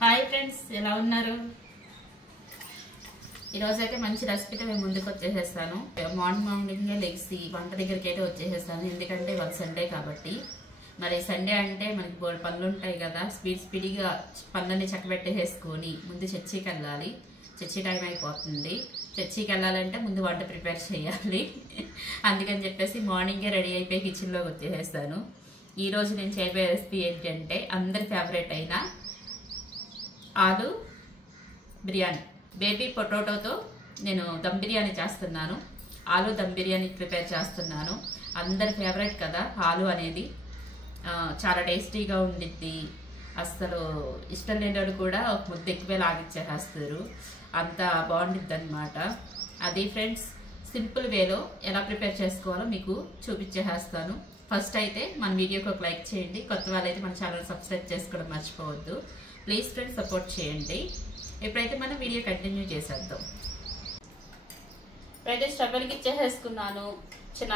Hi friends, ఎలా ఉన్నారు? ఈరోజు అయితే మంచి రెసిపీతో మేము ముందుకు వచ్చేసేస్తాను. మార్నింగ్ లెగ్సి వంట దగ్గరికి అయితే వచ్చేసేస్తాను, ఎందుకంటే ఇవాళ సండే కాబట్టి. మరి సండే అంటే మనకి బోల్డ్ పనులు ఉంటాయి కదా, స్పీడ్గా పనులన్నీ చక్కబెట్టేసుకొని ముందు చర్చికి వెళ్ళాలి. చర్చి టైం అయిపోతుంది. చర్చికి వెళ్ళాలంటే ముందు వంట ప్రిపేర్ చేయాలి. అందుకని చెప్పేసి మార్నింగే రెడీ అయిపోయి కిచెన్లోకి వచ్చేసేస్తాను. ఈరోజు నేను చేయబోయే రెసిపీ ఏంటంటే అందరి ఫేవరెట్ అయిన ఆలు బిర్యానీ. బేబీ పొటాటోతో నేను దమ్ బిర్యానీ చేస్తున్నాను. ఆలు దమ్ బిర్యానీ ప్రిపేర్ చేస్తున్నాను. అందరి ఫేవరెట్ కదా ఆలు అనేది. చాలా టేస్టీగా ఉండిద్ది. అస్సలు ఇష్టం లేనివాడు కూడా ఒక ముద్ద ఎక్కువే లాగిచ్చేస్తారు, అంత బాగుండిద్ది అనమాట. అది ఫ్రెండ్స్, సింపుల్ వేలో ఎలా ప్రిపేర్ చేసుకోవాలో మీకు చూపించేస్తాను. ఫస్ట్ అయితే మన వీడియోకి ఒక లైక్ చేయండి. కొత్త వాళ్ళైతే మన ఛానల్ సబ్స్క్రైబ్ చేసుకోవడం మర్చిపోవద్దు. ప్లీజ్ ఫ్రెండ్స్, సపోర్ట్ చేయండి. ఇప్పుడైతే మనం వీడియో కంటిన్యూ చేసేద్దాం. ఇప్పుడైతే స్టవ్ వెలిగించేసుకున్నాను. చిన్న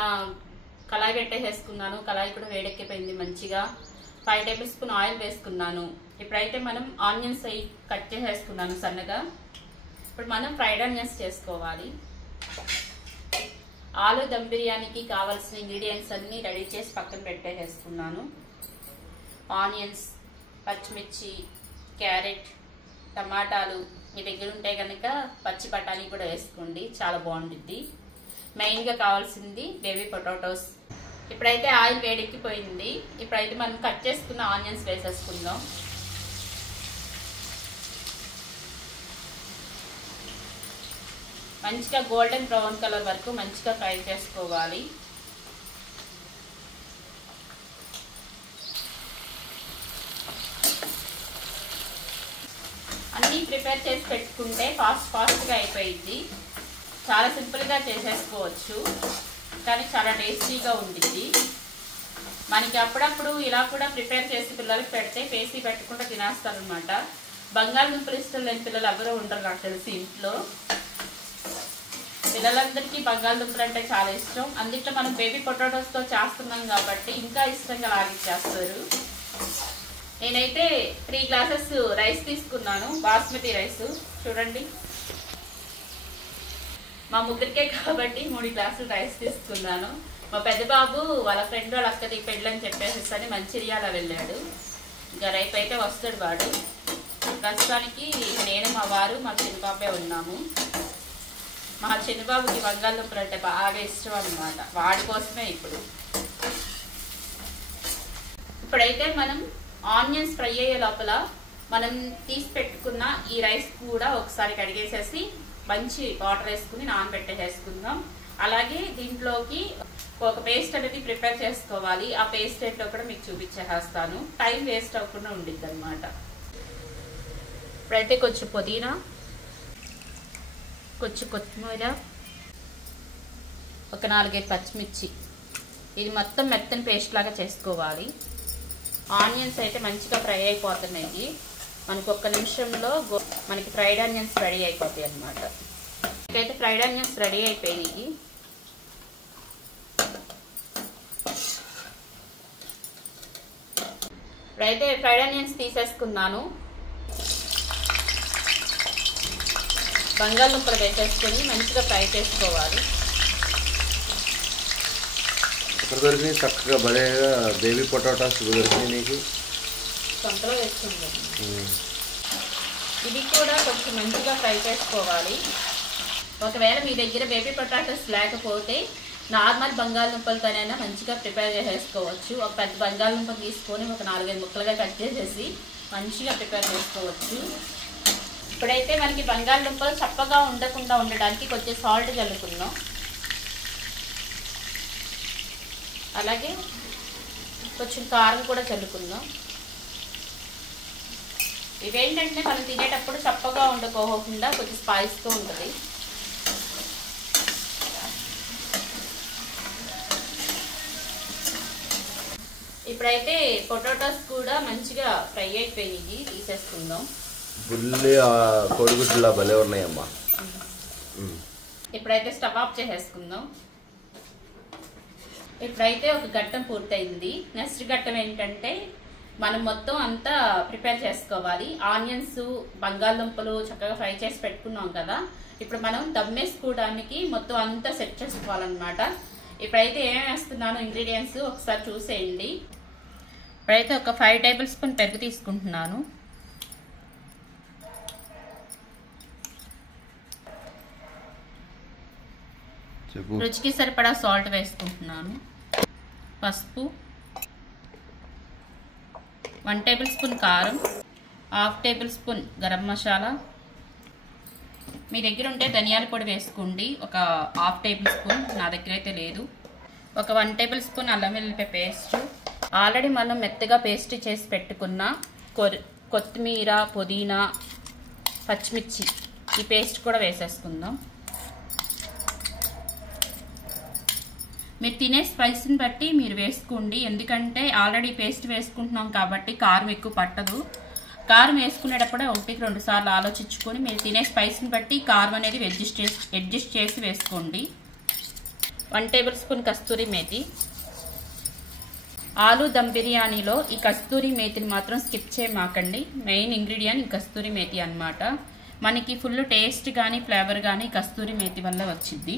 కళాయి పెట్టేసుకున్నాను. కళాయి కూడా వేడెక్కిపోయింది మంచిగా. 5 టేబుల్ స్పూన్ ఆయిల్ వేసుకున్నాను. ఇప్పుడైతే మనం ఆనియన్స్ కట్ చేసేసుకున్నాను సన్నగా. ఇప్పుడు మనం ఫ్రైడ్ ఆనియన్స్ చేసుకోవాలి. ఆలు దమ్ బిర్యానీకి కావాల్సిన ఇంగ్రీడియంట్స్ అన్ని రెడీ చేసి పక్కన పెట్టేసుకున్నాను. ఆనియన్స్, పచ్చిమిర్చి, క్యారెట్, టమాటాలు, మీ దగ్గర ఉంటే కనుక పచ్చి బఠానీ కూడా వేసుకోండి, చాలా బాగుంటుంది. మెయిన్గా కావాల్సింది బేబీ పొటాటోస్. ఇప్పుడైతే ఆయిల్ వేడెక్కిపోయింది. ఇప్పుడైతే మనం కట్ చేసుకున్న ఆనియన్స్ వేసేసుకుందాం. మంచిగా గోల్డెన్ బ్రౌన్ కలర్ వరకు మంచిగా ఫ్రై చేసుకోవాలి. అన్నీ ప్రిపేర్ చేసి పెట్టుకుంటే ఫాస్ట్గా అయిపోయింది. చాలా సింపుల్గా చేసేసుకోవచ్చు, కానీ చాలా టేస్టీగా ఉంటుంది. మనకి అప్పుడప్పుడు ఇలా కూడా ప్రిపేర్ చేసి పిల్లలకి పెడితే పేసి పెట్టకుండా తినేస్తారనమాట. బంగాళదుంపలు ఇష్టం లేని పిల్లలు ఎవరూ ఉండరు నాకు తెలిసి ఇంట్లో. పిల్లలందరికీ బంగాళదుంపలు అంటే చాలా ఇష్టం. అందుట్లో మనం బేబీ పొటాటోస్తో చేస్తున్నాం కాబట్టి ఇంకా ఇష్టంగా లాగిచ్చేస్తారు. నేనైతే 3 గ్లాసెస్ రైస్ తీసుకున్నాను, బాస్మతి రైస్. చూడండి, మా ముగ్గురికే కాబట్టి 3 గ్లాసులు రైస్ తీసుకున్నాను. మా పెద్ద బాబు వాళ్ళ ఫ్రెండ్ వాళ్ళ అక్కది పెళ్ళని చెప్పేసి మంచిర్యాల వెళ్ళాడు. ఇంకా రేపు అయితే వస్తాడు వాడు. ప్రస్తుతానికి నేను, మా వారు, మా చిన్నబాబే ఉన్నాము. మా చిన్నబాబుకి బంగాళదుంపలు అంటే బాగా ఇష్టం అనమాట. వాడి కోసమే ఇప్పుడైతే మనం ఆనియన్స్ ఫ్రై అయ్యే లోపల మనం తీసి పెట్టుకున్న ఈ రైస్ కూడా ఒకసారి కడిగేసేసి మంచి వాటర్ వేసుకుని నానబెట్టేసుకుందాం. అలాగే దీంట్లోకి ఒక పేస్ట్ అనేది ప్రిపేర్ చేసుకోవాలి. ఆ పేస్ట్ ఏంటో కూడా మీకు చూపించేస్తాను. టైం వేస్ట్ అవ్వకుండా ఉండిద్ది అనమాట. ఇప్పుడైతే కొంచెం పుదీనా, కొంచెం కొత్తిమీర, ఒక 4-5 పచ్చిమిర్చి, ఇది మొత్తం మెత్తని పేస్ట్ లాగా చేసుకోవాలి. ఆనియన్స్ అయితే మంచిగా ఫ్రై అయిపోతున్నాయి. మనకు 1 నిమిషంలో మనకి ఫ్రైడ్ ఆనియన్స్ రెడీ అయిపోతాయి అన్నమాట. ఇకైతే ఫ్రైడ్ ఆనియన్స్ రెడీ అయిపోయినాయి. ఇప్పుడైతే ఫ్రైడ్ ఆనియన్స్ తీసేసుకున్నాను. బంగాళదుంపలు వేసేసుకొని మంచిగా ఫ్రై చేసుకోవాలి. దొరికినాయి చక్కగా భలేగా బేబీ పొటాటోస్ దొరికినాయి నీకు. సొంతలో వేసుకుందాం. ఇది కూడా కొంచెం మంచిగా ఫ్రై చేసుకోవాలి. ఒకవేళ మీ దగ్గర బేబీ పొటాటోస్ లేకపోతే నార్మల్ బంగాళదుంపలతోనైనా మంచిగా ప్రిపేర్ చేసేసుకోవచ్చు. ఒక పెద్ద బంగాళదుంప తీసుకొని ఒక 4-5 ముక్కలుగా కట్ చేసేసి మంచిగా ప్రిపేర్ చేసుకోవచ్చు. ఇప్పుడైతే మనకి బంగాళదుంపలు చప్పగా ఉండకుండా ఉండడానికి కొంచెం సాల్ట్ చల్లుకుందాం. అలాగే కొంచెం కారం కూడా చల్లుకుందాం. ఇవేంటంటే మనం తినేటప్పుడు చప్పగా ఉండకోకుండా కొంచెం స్పైస్గా ఉంటుంది. ఇప్పుడైతే పొటాటోస్ కూడా మంచిగా ఫ్రై అయిపోయినాయి, తీసేసుకుందాం. బుల్లి కోడిగుడ్డులా భలే ఉన్నాయమ్మా. ఇప్పుడైతే స్టవ్ ఆఫ్ చేసేసుకుందాం. ఇప్పుడైతే ఒక ఘట్టం పూర్తయింది. నెక్స్ట్ ఘట్టం ఏంటంటే మనం మొత్తం అంతా ప్రిపేర్ చేసుకోవాలి. ఆనియన్స్, బంగాళదుంపలు చక్కగా ఫ్రై చేసి పెట్టుకున్నాం కదా. ఇప్పుడు మనం దమ్ వేసుకోవడానికి మొత్తం అంతా సెట్ చేసుకోవాలన్నమాట. ఇప్పుడైతే ఏమేమి వేస్తున్నాను ఇంగ్రీడియంట్స్ ఒకసారి చూసేయండి. ఇప్పుడైతే ఒక 5 టేబుల్ స్పూన్ పెరుగు తీసుకుంటున్నాను. రుచికి సరిపడా సాల్ట్ వేసుకుంటున్నాను. పసుపు, 1 టేబుల్ స్పూన్ కారం, 1/2 టేబుల్ స్పూన్ గరం మసాలా. మీ దగ్గర ఉంటే ధనియాల పొడి వేసుకోండి, ఒక 1/2 టేబుల్ స్పూన్. నా దగ్గర అయితే లేదు. ఒక 1 టేబుల్ స్పూన్ అల్లం వెల్లుల్లి పేస్ట్. ఆల్రెడీ మనం మెత్తగా పేస్ట్ చేసి పెట్టుకున్న కొత్తిమీర, పుదీనా, పచ్చిమిర్చి ఈ పేస్ట్ కూడా వేసేసుకుందాం. మీరు తినే స్పైస్ని బట్టి మీరు వేసుకోండి, ఎందుకంటే ఆల్రెడీ పేస్ట్ వేసుకుంటున్నాం కాబట్టి కారం ఎక్కువ పట్టదు. కారం వేసుకునేటప్పుడే 1-2 సార్లు ఆలోచించుకొని మీరు తినే స్పైస్ని బట్టి కారం అనేది అడ్జస్ట్ చేసి వేసుకోండి. 1 టేబుల్ స్పూన్ కస్తూరి మేతి. ఆలు దమ్ బిర్యానీలో ఈ కస్తూరి మేతిని మాత్రం స్కిప్ చేయమాకండి. మెయిన్ ఇంగ్రీడియంట్ ఈ కస్తూరి మేతి అన్నమాట. మనకి ఫుల్ టేస్ట్ కానీ ఫ్లేవర్ కానీ కస్తూరి మేతి వల్ల వచ్చింది.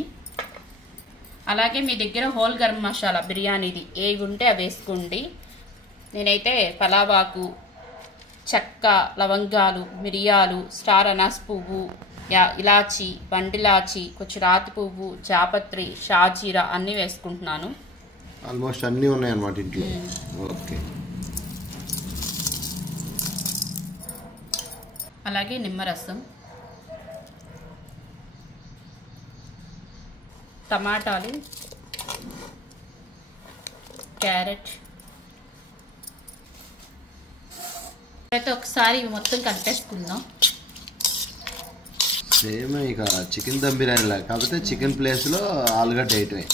అలాగే మీ దగ్గర హోల్ గరం మసాలా బిర్యానీది ఏవి ఉంటే అవి వేసుకోండి. నేనైతే పలావాకు, చెక్క, లవంగాలు, మిరియాలు, స్టార్ అనాస్ పువ్వు, ఇలాచి, బండిలాచి, కొంచెం రాతి పువ్వు, జాపత్రి, షాజీరా అన్నీ వేసుకుంటున్నాను. ఆల్మోస్ట్ అన్నీ ఉన్నాయి అన్నమాట ఇంట్లో. ఓకే. అలాగే నిమ్మరసం, టమాటాలు, క్యారెట్. అయితే ఒకసారి మొత్తం కలిపేసుకుందాం. సేమ్ ఇక చికెన్ దమ్ బిర్యానీ లాగా, కాకపోతే చికెన్ ప్లేస్లో ఆలుగడ్డ వేయటమే,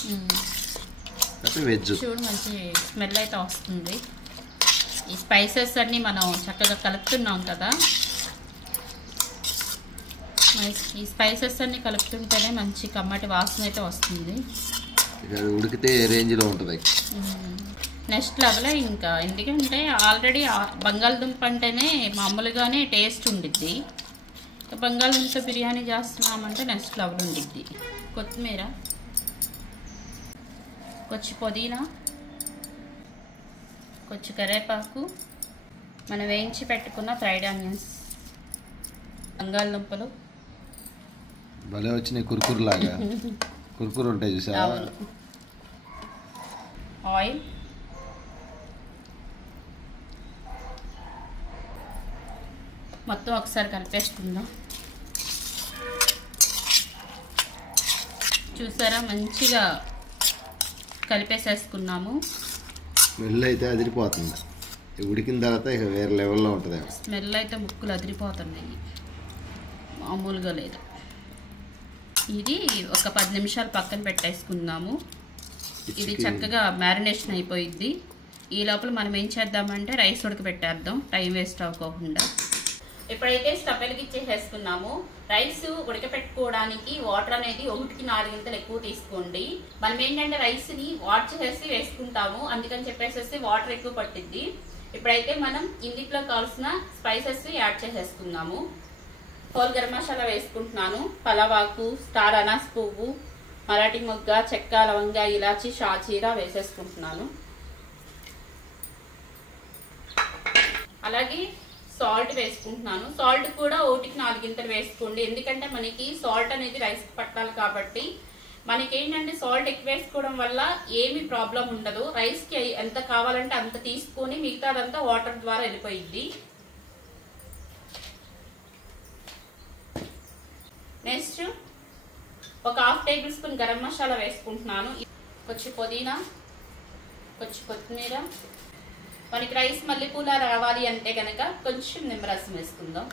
కాకపోతే వెజ్. చూడు మంచి స్మెల్ అయితే వస్తుంది. ఈ స్పైసెస్ అన్నీ మనం చక్కగా కలుపుతున్నాం కదా. ఈ స్పైసెస్ అన్నీ కలుపుతుంటేనే మంచి కమ్మటి వాసన అయితే వస్తుంది. ఉడికితే ఏ రేంజ్లో ఉంటుంది. నెక్స్ట్ లెవెల్ ఇంకా, ఎందుకంటే ఆల్రెడీ బంగాళదుంప అంటేనే మామూలుగానే టేస్ట్ ఉండిద్ది. బంగాళదుంప బిర్యానీ చేస్తున్నామంటే నెక్స్ట్ లెవెల్ ఉండిద్ది. కొత్తిమీర, కొంచెం పుదీనా, కొంచెం కరివేపాకు, మనం వేయించి పెట్టుకున్న ఫ్రైడ్ ఆనియన్స్, బంగాళదుంపలు భలే వచ్చినాయి, కురుకురు లాగా. కురుకురు ఉంటాయి చూసారా. ఆయిల్, మొత్తం ఒకసారి కలిపేసుకుందాం. చూసారా మంచిగా కలిపేసేసుకున్నాము. స్మెల్ అయితే అదిరిపోతుంది. ఉడికిన తర్వాత ఇక వేరే లెవెల్లో ఉంటుంది. స్మెల్ అయితే ముక్కులు అదిరిపోతున్నాయి, మామూలుగా లేదు. ఇది ఒక 10 నిమిషాలు పక్కన పెట్టేసుకుందాము. ఇది చక్కగా మ్యారినేషన్ అయిపోయింది. ఈ లోపల మనం ఏం చేద్దామంటే రైస్ ఉడకబెట్టేద్దాం, టైం వేస్ట్ అవ్వకుండా. ఇప్పుడైతే స్టవ్ వెలిగించేసేసుకున్నాము. రైస్ ఉడకపెట్టుకోవడానికి వాటర్ అనేది 1కి 4 గింతలు ఎక్కువ తీసుకోండి. మనం ఏంటంటే రైస్ని వాష్ చేసి వేసుకుంటాము, అందుకని చెప్పేసి వాటర్ ఎక్కువ పట్టిద్ది. ఇప్పుడైతే మనం ఇందులో కావాల్సిన స్పైసెస్ యాడ్ చేసేసుకుందాము. హోల్ గరం మసాలా వేసుకుంటున్నాను. పలావాకు, స్టార్ అనాస్ పువ్వు, మరాఠీ మొగ్గ, చెక్క, లవంగా, ఇలాచి, షాజీరా వేసేసుకుంటున్నాను. అలాగే సాల్ట్ వేసుకుంటున్నాను. సాల్ట్ కూడా 1కి 4 గింతలు వేసుకోండి, ఎందుకంటే మనకి సాల్ట్ అనేది రైస్ పట్టాలి కాబట్టి. మనకి ఏంటంటే సాల్ట్ ఎక్కువ వేసుకోవడం వల్ల ఏమి ప్రాబ్లం ఉండదు. రైస్కి ఎంత కావాలంటే అంత తీసుకొని మిగతాదంతా వాటర్ ద్వారా వెళ్ళిపోయింది. నెక్స్ట్ ఒక 1/2 టేబుల్ స్పూన్ గరం మసాలా వేసుకుంటున్నాను. కొంచెం పుదీనా, కొంచెం కొత్తిమీర. మనకి రైస్ మల్లెపూల రావాలి అంటే కనుక కొంచెం నిమ్మరసం వేసుకుందాం.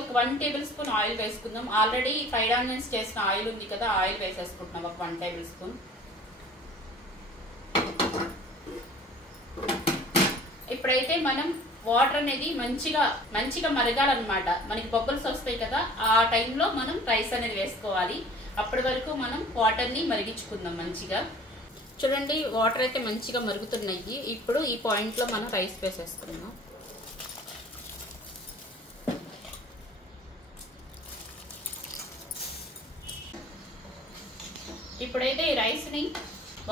ఒక 1 టేబుల్ స్పూన్ ఆయిల్ వేసుకుందాం. ఆల్రెడీ ఫ్రైడ్ ఆనియన్స్ చేసిన ఆయిల్ ఉంది కదా, ఆయిల్ వేసేసుకుంటున్నాం ఒక 1 టేబుల్ స్పూన్. ఇప్పుడైతే మనం వాటర్ అనేది మంచిగా మరగాలన్నమాట. మనకి బబుల్స్ వస్తాయి కదా, ఆ టైంలో మనం రైస్ అనేది వేసుకోవాలి. అప్పటి వరకు మనం వాటర్ని మరిగించుకుందాం మంచిగా. చూడండి వాటర్ అయితే మంచిగా మరుగుతున్నాయి. ఇప్పుడు ఈ పాయింట్లో మనం రైస్ వేసేస్తున్నాం. ఇప్పుడైతే ఈ రైస్ని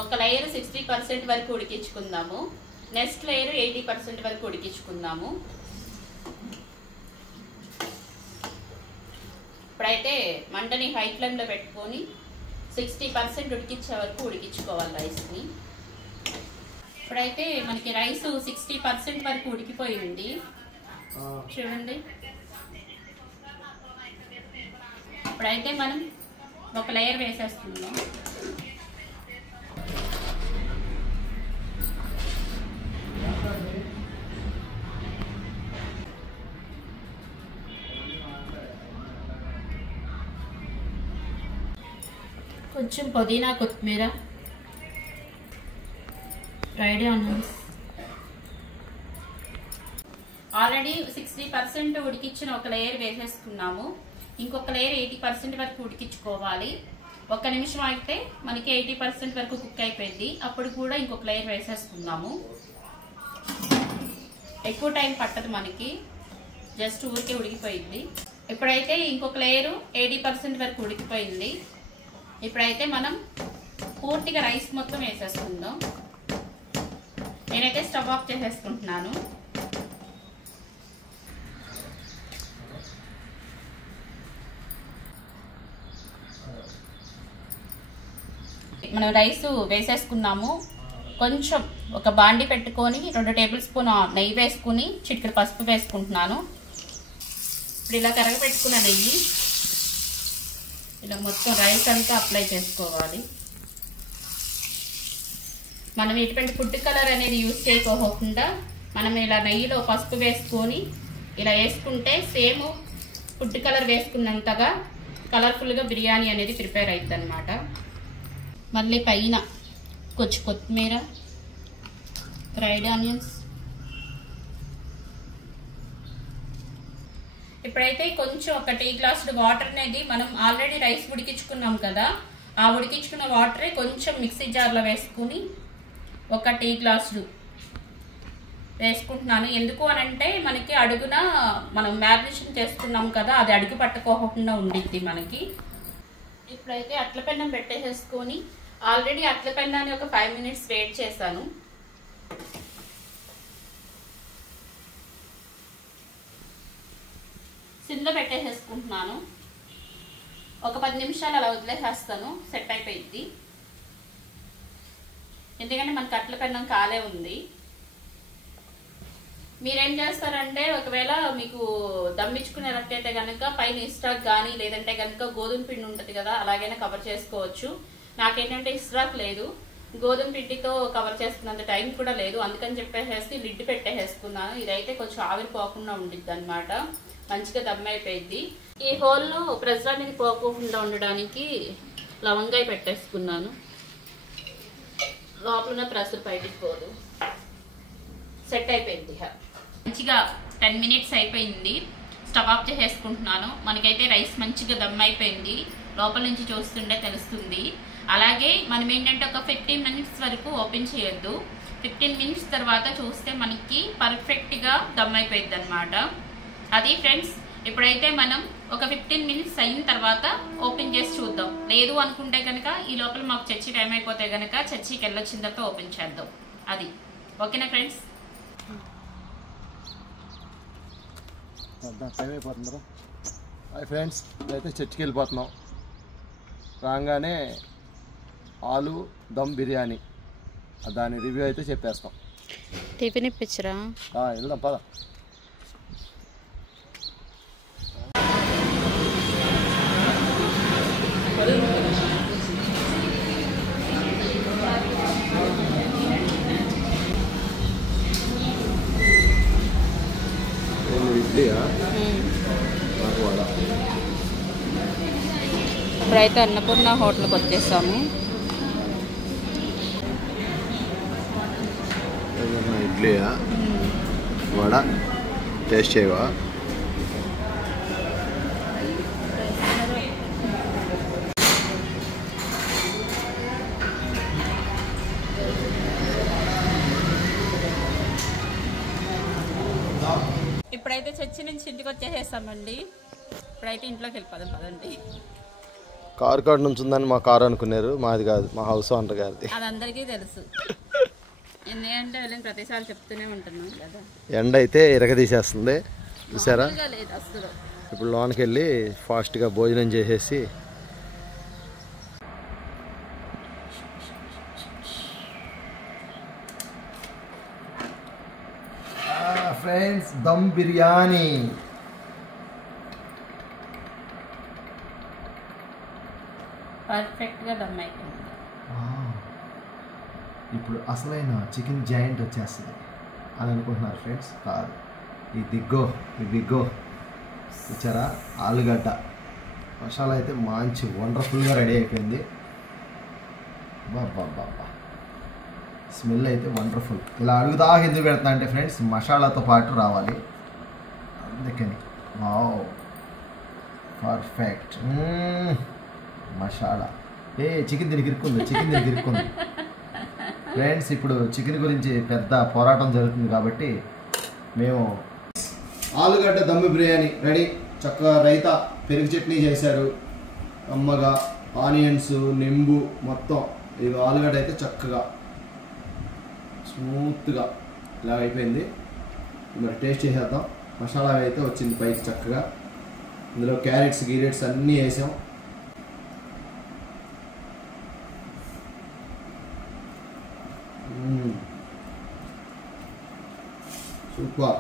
ఒక లేయర్ 60% వరకు ఉడికించుకుందాము. నెక్స్ట్ లేయర్ 80% వరకు ఉడికించుకుందాము. ఇప్పుడైతే మంటని హై ఫ్లేమ్లో పెట్టుకొని 60% ఉడికించే వరకు ఉడికించుకోవాలి రైస్ని. ఇప్పుడైతే మనకి రైస్ 60% వరకు ఉడికిపోయింది చూడండి. ఇప్పుడైతే మనం ఒక లేయర్ వేసేస్తున్నాం. కొంచెం పుదీనా, కొత్తిమీర, ఫ్రైడ్ ఆనియన్స్. ఆల్రెడీ 60% ఉడికించిన ఒక లేయర్ వేసేసుకున్నాము. ఇంకొక లేయర్ 80% వరకు ఉడికించుకోవాలి. ఒక నిమిషం అయితే మనకి 80% వరకు కుక్ అయిపోయింది. అప్పుడు కూడా ఇంకొక లేయర్ వేసేసుకున్నాము. ఎక్కువ టైం పట్టదు మనకి, జస్ట్ ఊరికే ఉడికిపోయింది. ఇప్పుడైతే ఇంకొక లేయర్ 80% వరకు ఉడికిపోయింది. ఇప్పుడైతే మనం పూర్తిగా రైస్ మొత్తం వేసేసుకుందాం. నేనైతే స్టవ్ ఆఫ్ చేసేసుకుంటున్నాను. మనం రైస్ వేసేసుకున్నాము. కొంచెం ఒక బాండి పెట్టుకొని 2 టేబుల్ స్పూన్ నెయ్యి వేసుకుని చిటికెడు పసుపు వేసుకుంటున్నాను. ఇప్పుడు ఇలా కరగపెట్టుకున్న నెయ్యి ఇలా మొత్తం రైస్ అంతా అప్లై చేసుకోవాలి. మనం ఎటువంటి ఫుడ్ కలర్ అనేది యూజ్ చేయకోకుండా మనం ఇలా నెయ్యిలో పసుపు వేసుకొని ఇలా వేసుకుంటే సేమ్ ఫుడ్ కలర్ వేసుకున్నంతగా కలర్ఫుల్గా బిర్యానీ అనేది ప్రిపేర్ అవుతుంది అన్నమాట. మళ్ళీ పైన కొంచెం కొత్తిమీర, ఫ్రైడ్ ఆనియన్స్. ఇప్పుడైతే కొంచెం ఒక టీ గ్లాసుడు వాటర్ అనేది మనం ఆల్రెడీ రైస్ ఉడికించుకున్నాం కదా, ఆ ఉడికించుకున్న వాటరే కొంచెం మిక్సీ జార్లో వేసుకుని ఒక టీ గ్లాసుడు వేసుకుంటున్నాను. ఎందుకు అనంటే మనకి అడుగున మనం మ్యారినేషన్ చేసుకున్నాం కదా, అది అడుగు పట్టుకోకుండా ఉండిద్ది మనకి. ఇప్పుడైతే అట్ల పెన్నం పెట్టేసేసుకొని ఆల్రెడీ అట్ల పెన్నాన్ని ఒక 5 minutes వెయిట్ చేశాను. సిమ్లో పెట్టేసేసుకుంటున్నాను. ఒక 10 నిమిషాలు అలా వదిలేసేస్తాను, సెట్ అయిపోయింది. ఎందుకంటే మనకి అట్ల పెన్నం కాలే ఉంది. మీరేం చేస్తారంటే ఒకవేళ మీకు దమ్మించుకునేటట్టయితే కనుక పైన ఇస్టాక్ కానీ లేదంటే కనుక గోధుమ పిండి ఉంటుంది కదా, అలాగైనా కవర్ చేసుకోవచ్చు. నాకేంటంటే ఇస్టాక్ లేదు, గోధుమ పిండితో కవర్ చేసుకున్నంత టైం కూడా లేదు. అందుకని చెప్పేసి లిడ్ పెట్టేసుకున్నాను. ఇదైతే కొంచెం ఆవిరిపోకుండా ఉండిద్ది అనమాట, మంచిగా దమ్ అయిపోయింది. ఈ హోల్లో ప్రెషర్ అనేది పోకుండా ఉండడానికి లవంగాయ పెట్టేసుకున్నాను. లోపల ప్రెషర్ బయటికి పోదు. సెట్ అయిపోయింది. మంచిగా 10 minutes అయిపోయింది. స్టవ్ ఆఫ్ చేసేసుకుంటున్నాను. మనకైతే రైస్ మంచిగా దమ్ అయిపోయింది, లోపల నుంచి చూస్తుంటే తెలుస్తుంది. అలాగే మనం ఏంటంటే ఒక 15 minutes వరకు ఓపెన్ చేయొద్దు. 15 minutes తర్వాత చూస్తే మనకి పర్ఫెక్ట్గా దమ్ అయిపోయింది అనమాట. అది ఫ్రెండ్స్. ఇప్పుడైతే మనం ఒక 15 minutes అయిన తర్వాత ఓపెన్ చేసి చూద్దాం. లేదు అనుకుంటే కనుక ఈ లోపల మాకు చర్చి టైం అయిపోతే కనుక చర్చికి వెళ్ళొచ్చిన తర్వాత ఓపెన్ చేద్దాం. అది ఓకేనా ఫ్రెండ్స్? టైం అయిపోతుందా? హాయ్ ఫ్రెండ్స్, అయితే చర్చికి వెళ్ళిపోతున్నాం. రాగానే ఆలు దమ్ బిర్యానీ దాని రివ్యూ అయితే చెప్పేస్తాం. టిఫిన్ ఇప్పించరా? వెళ్దాం పద. ఇడ్లీయా? ఇప్పుడైతే అన్నపూర్ణ హోటల్కి వచ్చేసాము. ఇడ్లీయా వడ టేస్ట్ చేయవా? ఇప్పుడైతే చర్చి నుంచి ఇంటికి వచ్చేసేస్తామండి. ఇప్పుడైతే ఇంట్లోకి వెళ్ళిపోదాం పదండి. కారు కాడ నుంచి ఉందని మా కారు అనుకున్నారు, మాది కాదు, మా హౌస్ ఓనర్ గారిది. అది అందరికీ తెలుసు, ఎందుకంటే వెళ్ళిన ప్రతిసారి చెప్తూనే ఉంటున్నాం కదా. ఎండ అయితే ఇరగదీసేస్తుంది చూసారా. లేదు అసలు. ఇప్పుడు లోనికి వెళ్ళి ఫాస్ట్గా భోజనం చేసేసి ఫ్రెండ్స్ దమ్ బిర్యానీ పర్ఫెక్ట్గా దమ్ అయిపోయింది. ఇప్పుడు అసలైన చికెన్ జాయింట్ వచ్చేస్తుంది అని అనుకుంటున్నారు ఫ్రెండ్స్. కాదు, ఈ బిగ్గో ఇచ్చారా ఆలుగడ్డ మసాలా అయితే మంచి వండర్ఫుల్గా రెడీ అయిపోయింది. బాబా స్మెల్ అయితే వండర్ఫుల్. ఇలా అడుగుదాకా ఎందుకు పెడతా అంటే ఫ్రెండ్స్ మసాలాతో పాటు రావాలి, అందుకని. Wow perfect. మసాలా చికెన్ దీనికి ఇరుక్కుంది ఫ్రెండ్స్. ఇప్పుడు చికెన్ గురించి పెద్ద పోరాటం జరుగుతుంది కాబట్టి మేము ఆలుగడ్డ దమ్ము బిర్యానీ రెడీ. చక్కగా రైతా పెరుగు చట్నీ చేశారు అమ్మగా, ఆనియన్స్ నింబు మొత్తం. ఇది ఆలుగడ్డ అయితే చక్కగా స్మూత్గా ఇలా అయిపోయింది. మరి టేస్ట్ చేసేద్దాం. మసాలా అయితే వచ్చింది పైకి చక్కగా. ఇందులో క్యారెట్స్ అన్నీ వేసాం. Super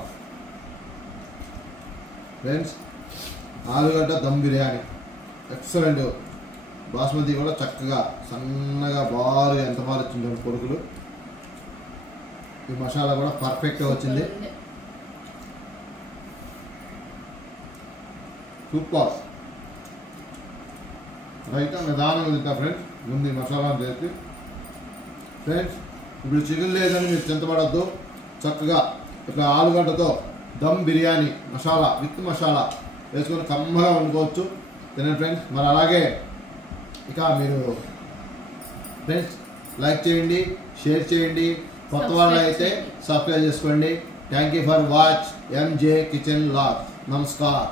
friends. ఆలుగడ్డ దమ్ బిర్యానీ ఎక్సలెంట్. బాస్మతి కూడా చక్కగా సన్నగా బాగా ఎంత బాగా వచ్చింది కొడుకులు. ఈ మసాలా కూడా పర్ఫెక్ట్గా వచ్చింది. సూపర్. రైతా నిదానంగా తింటా ఫ్రెండ్స్, ముందు మసాలా చేసి. ఫ్రెండ్స్ ఇప్పుడు చికెన్ లేదని మీరు చింతపడద్దు. చక్కగా ఇట్లా ఆలుగడ్డతో దమ్ బిర్యానీ మసాలా వేసుకొని కమ్మగా వండుకోవచ్చు. తినండి ఫ్రెండ్స్. మరి అలాగే ఇక మీరు ఫ్రెండ్స్ లైక్ చేయండి, షేర్ చేయండి, కొత్త వాళ్ళు అయితే సబ్స్క్రైబ్ చేసుకోండి. Thank you for watch MJ kitchen vlogs. నమస్కారం.